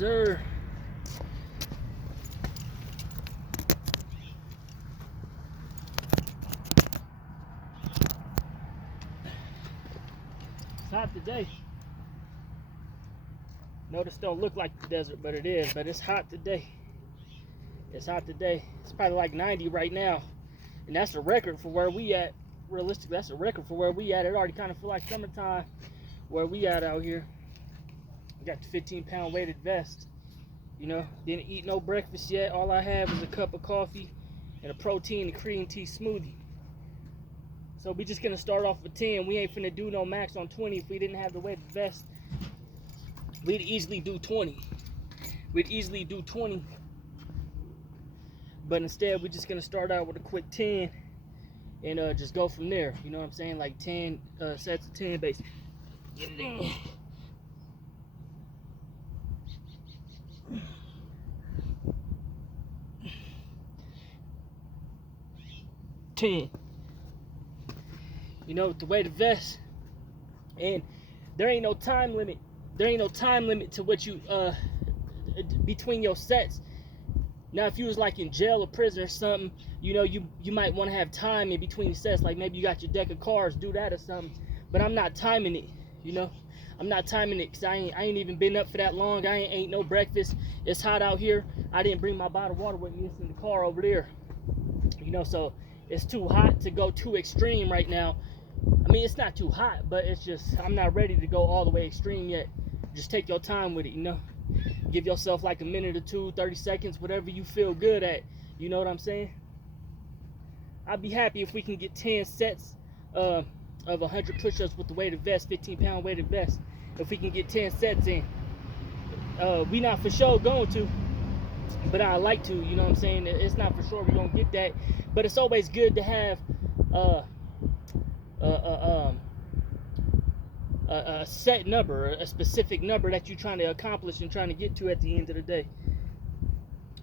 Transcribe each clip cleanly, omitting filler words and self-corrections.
sir. It's hot today. Notice don't look like the desert, but it is. But it's hot today. It's hot today. It's probably like 90 right now. And that's a record for where we at. Realistically, that's a record for where we at. It already kind of feel like summertime where we at out here. We got the 15-pound weighted vest. You know, didn't eat no breakfast yet. All I had was a cup of coffee and a protein and cream tea smoothie. So we just gonna start off with 10. We ain't finna do no max on 20. If we didn't have the weighted vest, we'd easily do 20. We'd easily do 20. But instead, we're just gonna start out with a quick 10 and just go from there. You know what I'm saying? Like 10 sets of 10 base. Get it in. 10. You know, the weighted vest, and there ain't no time limit. There ain't no time limit to what you between your sets. Now, if you was like in jail or prison or something, you know, you might want to have time in between sets. Like maybe you got your deck of cards, do that or something. But I'm not timing it, you know. I'm not timing it because I ain't even been up for that long. I ain't no breakfast. It's hot out here. I didn't bring my bottle of water with me. It's in the car over there. You know, so it's too hot to go too extreme right now. I mean, it's not too hot, but it's just, I'm not ready to go all the way extreme yet. Just take your time with it, you know. Give yourself like a minute or two, 30 seconds, whatever you feel good at. You know what I'm saying? I'd be happy if we can get 10 sets of 100 push-ups with the weighted vest, 15-pound weighted vest. If we can get 10 sets in. We not for sure going to, but I like to, you know what I'm saying? It's not for sure we're going to get that, but it's always good to have a set number, a specific number that you're trying to accomplish and trying to get to at the end of the day.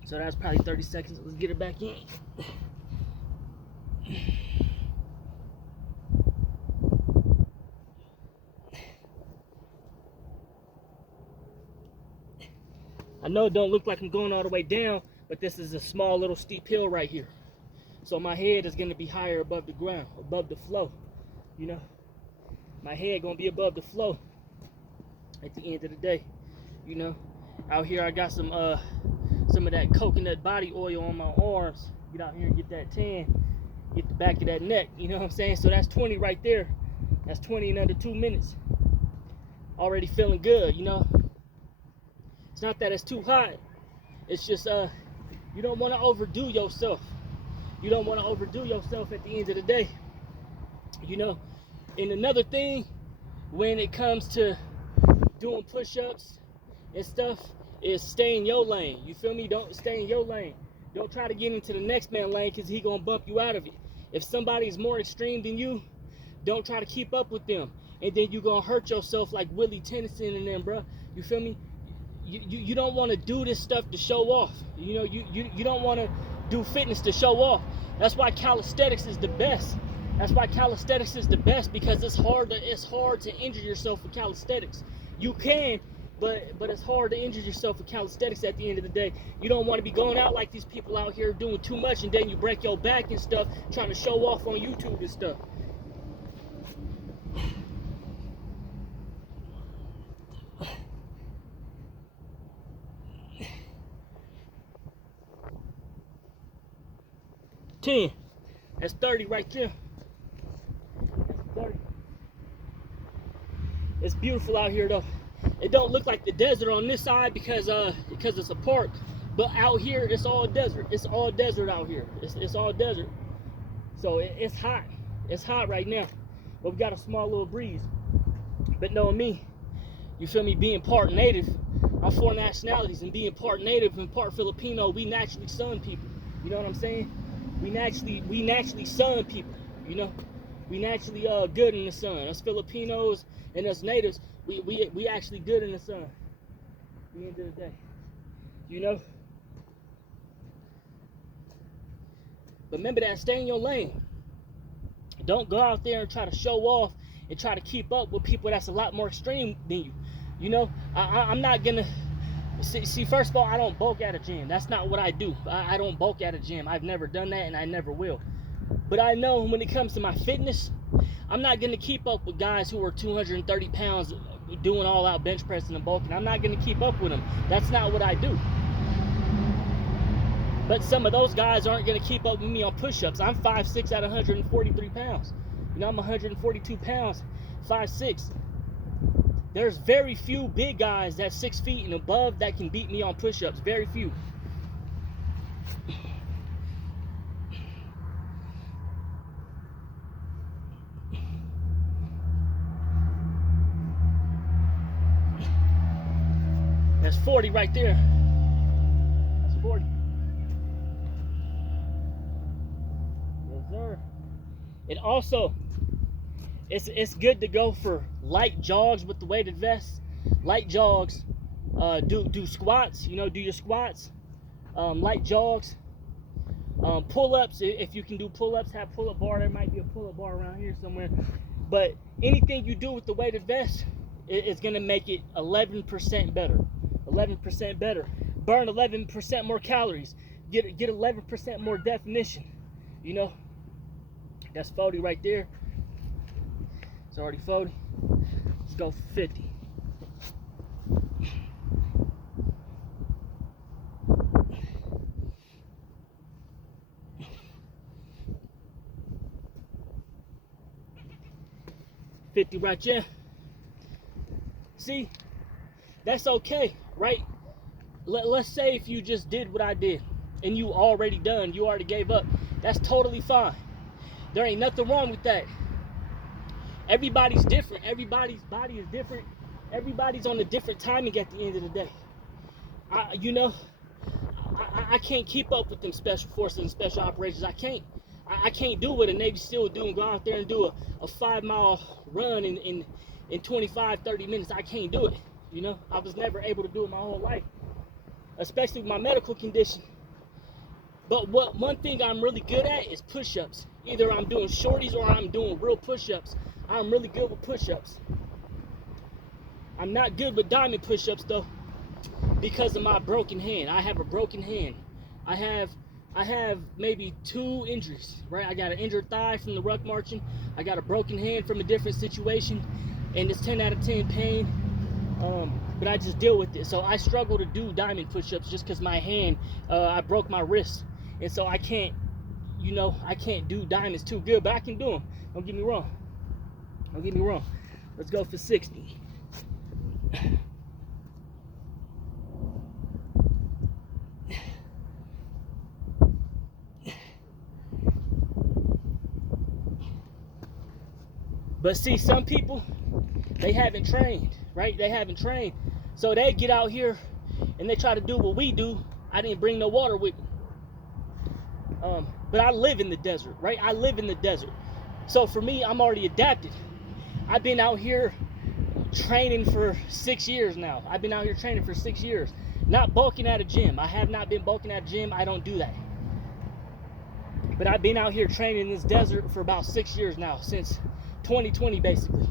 So that's probably 30 seconds. Let's get it back in. I know it don't look like I'm going all the way down, but this is a small little steep hill right here. So my head is going to be higher above the ground, above the flow, you know. My head going to be above the flow at the end of the day, you know. Out here I got some of that coconut body oil on my arms. Get out here and get that tan, get the back of that neck, you know what I'm saying? So that's 20 right there. That's 20 in under 2 minutes. Already feeling good, you know. It's not that it's too hot. It's just you don't want to overdo yourself. You don't want to overdo yourself at the end of the day, you know. And another thing, when it comes to doing push-ups and stuff, is stay in your lane. You feel me? Don't stay in your lane. Don't try to get into the next man's lane because he gonna bump you out of it. If somebody is more extreme than you, don't try to keep up with them, and then you gonna hurt yourself like Willie Tennyson and them, bro. You feel me? You don't want to do this stuff to show off. You know, you don't want to do fitness to show off. That's why calisthenics is the best. That's why calisthenics is the best, because it's hard to injure yourself with calisthenics. You can, but it's hard to injure yourself with calisthenics at the end of the day. You don't want to be going out like these people out here doing too much, and then you break your back and stuff trying to show off on YouTube and stuff. That's 30 right there. That's 30. It's beautiful out here though. It don't look like the desert on this side because it's a park, but out here it's all desert. It's all desert out here. It's all desert. So it's hot. It's hot right now, but we got a small little breeze. But knowing me, you feel me, being part native, I'm 4 nationalities, and being part native and part Filipino, we naturally sun people. You know what I'm saying? We naturally sun people, you know. We naturally good in the sun. Us Filipinos and us natives, we actually good in the sun. At the end of the day, you know. But remember that, stay in your lane. Don't go out there and try to show off and try to keep up with people that's a lot more extreme than you. You know, I'm not gonna See, first of all, I don't bulk at a gym. That's not what I do. I don't bulk at a gym. I've never done that, and I never will. But I know when it comes to my fitness, I'm not going to keep up with guys who are 230 pounds doing all-out bench pressing and bulking. I'm not going to keep up with them. That's not what I do. But some of those guys aren't going to keep up with me on push-ups. I'm 5'6" at 143 pounds. You know, I'm 142 pounds, 5'6". There's very few big guys that's 6 feet and above that can beat me on push-ups. Very few. That's 40 right there. That's 40. Yes, sir. And also, it's good to go for light jogs with the weighted vest. Light jogs. Do squats. You know, do your squats. Light jogs. Pull-ups. If you can do pull-ups, have pull-up bar. There might be a pull-up bar around here somewhere. But anything you do with the weighted vest is going to make it 11% better. 11% better. Burn 11% more calories. Get 11% more definition. You know, that's 40 right there. It's already 40. Let's go 50. $50 right there. See, that's okay, right? Let's say if you just did what I did and you already gave up. That's totally fine. There ain't nothing wrong with that. Everybody's different. Everybody's body is different. Everybody's on a different timing at the end of the day. I can't keep up with them special forces and special operations. I can't do what a Navy SEAL do and go out there and do a 5-mile run in 25, 30 minutes. I can't do it. You know, I was never able to do it my whole life, especially with my medical condition. But one thing I'm really good at is push-ups. Either I'm doing shorties or I'm doing real push-ups. I'm really good with push-ups. I'm not good with diamond push-ups though, because of my broken hand. I have a broken hand. I have maybe 2 injuries, right? I got an injured thigh from the ruck marching. I got a broken hand from a different situation, and it's 10 out of 10 pain. But I just deal with it. So I struggle to do diamond push-ups just because my hand, I broke my wrist, and so I can't, you know, I can't do diamonds too good, but I can do them. Don't get me wrong. Don't get me wrong. Let's go for 60. But see, some people, they haven't trained, right? They haven't trained. So they get out here and they try to do what we do. I didn't bring no water with me. But I live in the desert, right? I live in the desert. So for me, I'm already adapted. I've been out here training for 6 years now. I've been out here training for 6 years. Not bulking at a gym. I have not been bulking at a gym. I don't do that. But I've been out here training in this desert for about 6 years now, since 2020 basically.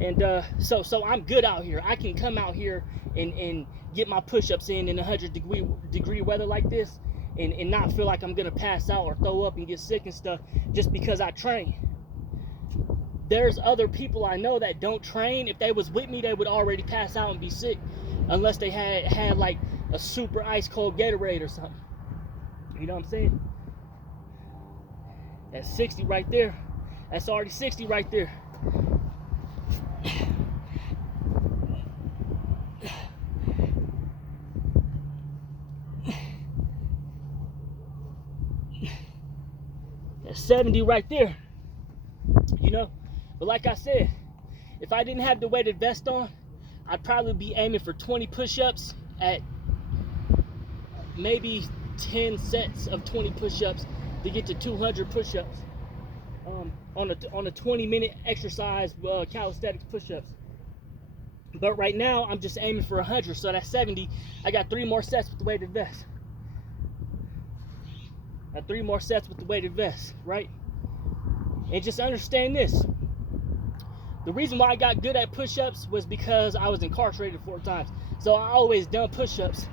And so I'm good out here. I can come out here and get my push-ups in 100 degree weather like this and not feel like I'm gonna pass out or throw up and get sick and stuff just because I train. There's other people I know that don't train. If they was with me, they would already pass out and be sick, unless they had like a super ice cold Gatorade or something. You know what I'm saying? That's 60 right there. That's already 60 right there. That's 70 right there. You know? But like I said, if I didn't have the weighted vest on, I'd probably be aiming for 20 push-ups at maybe 10 sets of 20 push-ups to get to 200 push-ups on a 20-minute exercise calisthenics push-ups. But right now, I'm just aiming for 100, so that's 70. I got 3 more sets with the weighted vest. Got 3 more sets with the weighted vest, right? And just understand this. The reason why I got good at push-ups was because I was incarcerated 4 times. So I always done push-ups.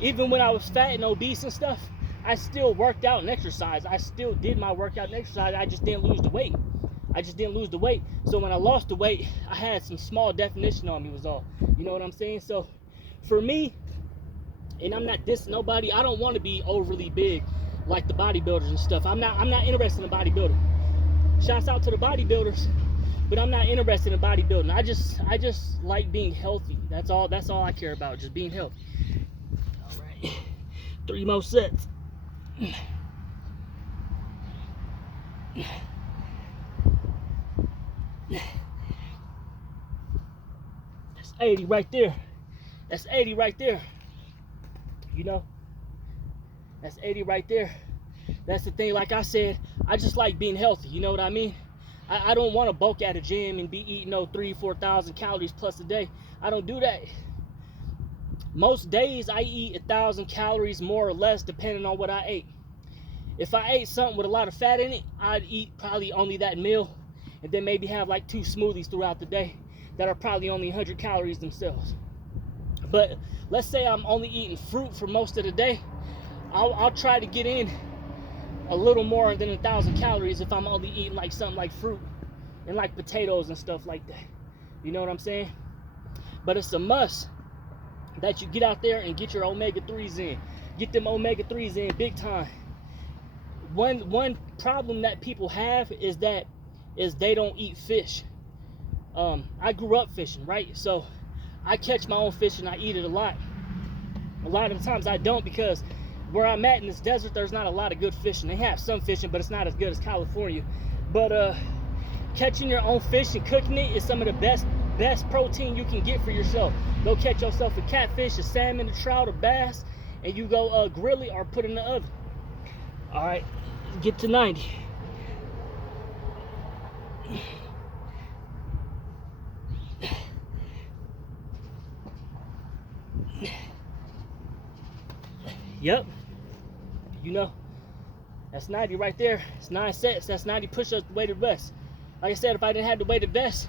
Even when I was fat and obese and stuff, I still worked out and exercised. I still did my workout and exercise. I just didn't lose the weight. So when I lost the weight, I had some small definition on me was all. You know what I'm saying? So for me, and I'm not dissing nobody, I don't want to be overly big like the bodybuilders and stuff. I'm not interested in bodybuilding. Shouts out to the bodybuilders, but I'm not interested in bodybuilding. I just like being healthy. That's all I care about, just being healthy. All right. 3 more sets. That's 80 right there. That's 80 right there. You know, that's 80 right there. That's the thing. Like I said, I just like being healthy. You know what I mean? I don't want to bulk at a gym and be eating 3,000-4,000 calories plus a day. I don't do that. Most days I eat 1,000 calories more or less depending on what I ate. If I ate something with a lot of fat in it, I'd eat probably only that meal and then maybe have like 2 smoothies throughout the day that are probably only 100 calories themselves. But let's say I'm only eating fruit for most of the day. I'll try to get in a little more than 1,000 calories if I'm only eating like something like fruit and like potatoes and stuff like that. You know what I'm saying? But it's a must that you get out there and get your omega-3s in. Get them omega-3s in big time. One problem that people have is they don't eat fish. I grew up fishing, right? So I catch my own fish and I eat it a lot. A lot of the times I don't, because where I'm at in this desert, there's not a lot of good fishing. They have some fishing, but it's not as good as California. But catching your own fish and cooking it is some of the best protein you can get for yourself. Go catch yourself a catfish, a salmon, a trout, a bass, and you go grill it or put it in the oven. All right, get to 90. Yep. You know, that's 90 right there. It's 9 sets. That's 90 push-ups, the weighted vest. Like I said, if I didn't have the weighted vest,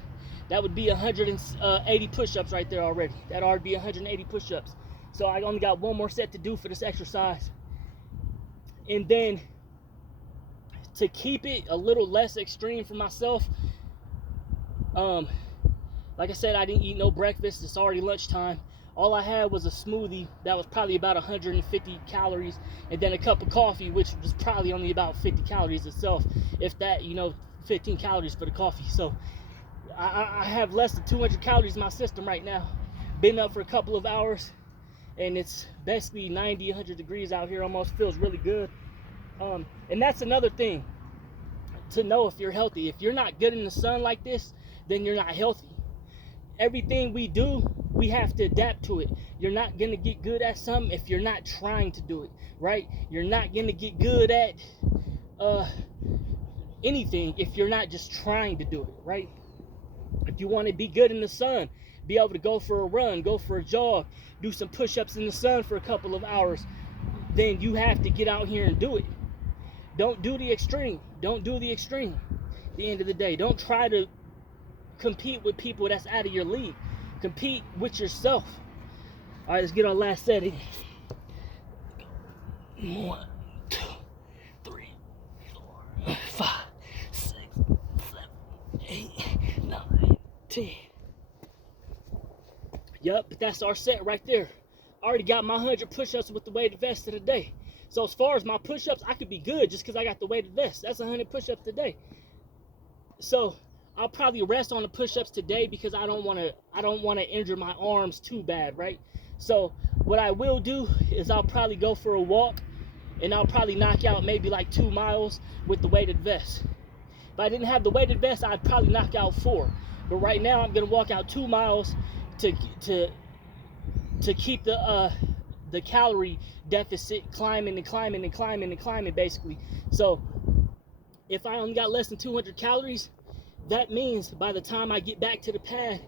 that would be 180 push-ups right there already. That'd already be 180 push-ups. So I only got 1 more set to do for this exercise. And then to keep it a little less extreme for myself, like I said, I didn't eat no breakfast. It's already lunchtime. All I had was a smoothie that was probably about 150 calories, and then a cup of coffee, which was probably only about 50 calories itself, if that, 15 calories for the coffee. So I have less than 200 calories in my system right now. Been up for a couple of hours, and it's basically 90, 100 degrees out here. Almost feels really good. And that's another thing to know if you're healthy. If you're not good in the sun like this, then you're not healthy. Everything we do, we have to adapt to it. You're not going to get good at something if you're not trying to do it, right? You're not going to get good at anything if you're not just trying to do it, right? If you want to be good in the sun, be able to go for a run, go for a jog, do some push-ups in the sun for a couple of hours, then you have to get out here and do it. Don't do the extreme. Don't do the extreme. At the end of the day, don't try to compete with people that's out of your league. Compete with yourself. All right, let's get our last setting. 1, 2, 3, 4, 5, 6, 7, 8, 9, 10. Yep, but that's our set right there. I already got my 100 push-ups with the weighted vest of the day. So as far as my push-ups, I could be good just because I got the weighted vest. That's 100 push-ups today. So I'll probably rest on the push-ups today because I don't want to injure my arms too bad, right? So what I will do is I'll probably go for a walk, and I'll probably knock out maybe like 2 miles with the weighted vest. If I didn't have the weighted vest, I'd probably knock out 4. But right now I'm gonna walk out 2 miles to keep the calorie deficit climbing and climbing and climbing and climbing, basically. So if I only got less than 200 calories, that means by the time I get back to the pad,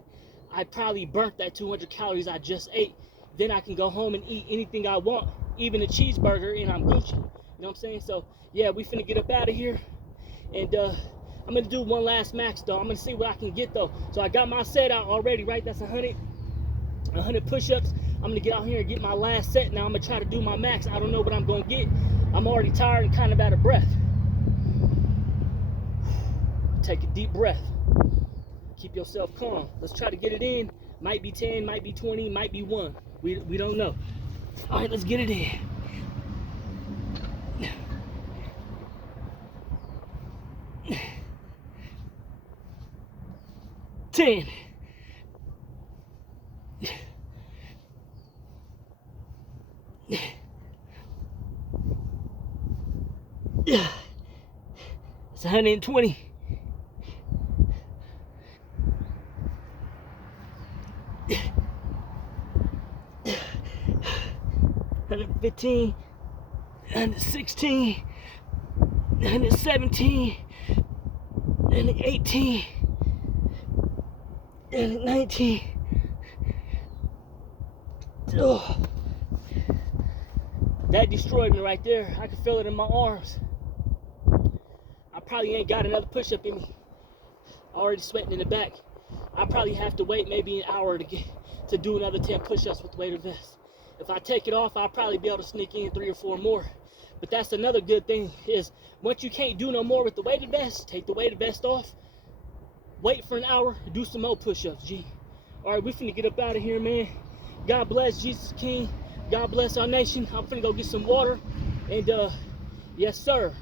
I probably burnt that 200 calories I just ate. Then I can go home and eat anything I want, even a cheeseburger, and I'm Gucci. You know what I'm saying? So yeah, we finna get up out of here, and I'm gonna do one last max though. I'm gonna see what I can get though. So I got my set out already, right? That's 100 push-ups. I'm gonna get out here and get my last set. Now I'm gonna try to do my max. I don't know what I'm gonna get. I'm already tired and kind of out of breath. Take a deep breath. Keep yourself calm. Let's try to get it in. Might be 10, might be 20, might be 1. We don't know. All right, let's get it in. Ten. It's 120. 115, 116, 117, 118, 119. Oh, that destroyed me right there. I can feel it in my arms. I probably ain't got another push-up in me. Already sweating in the back. I probably have to wait maybe an hour to do another 10 push-ups with the weighted vest. If I take it off, I'll probably be able to sneak in 3 or 4 more. But that's another good thing is once you can't do no more with the weighted vest, take the weighted vest off, wait for an hour, do some more push-ups, G. All right, we finna get up out of here, man. God bless Jesus King. God bless our nation. I'm finna go get some water. And yes, sir.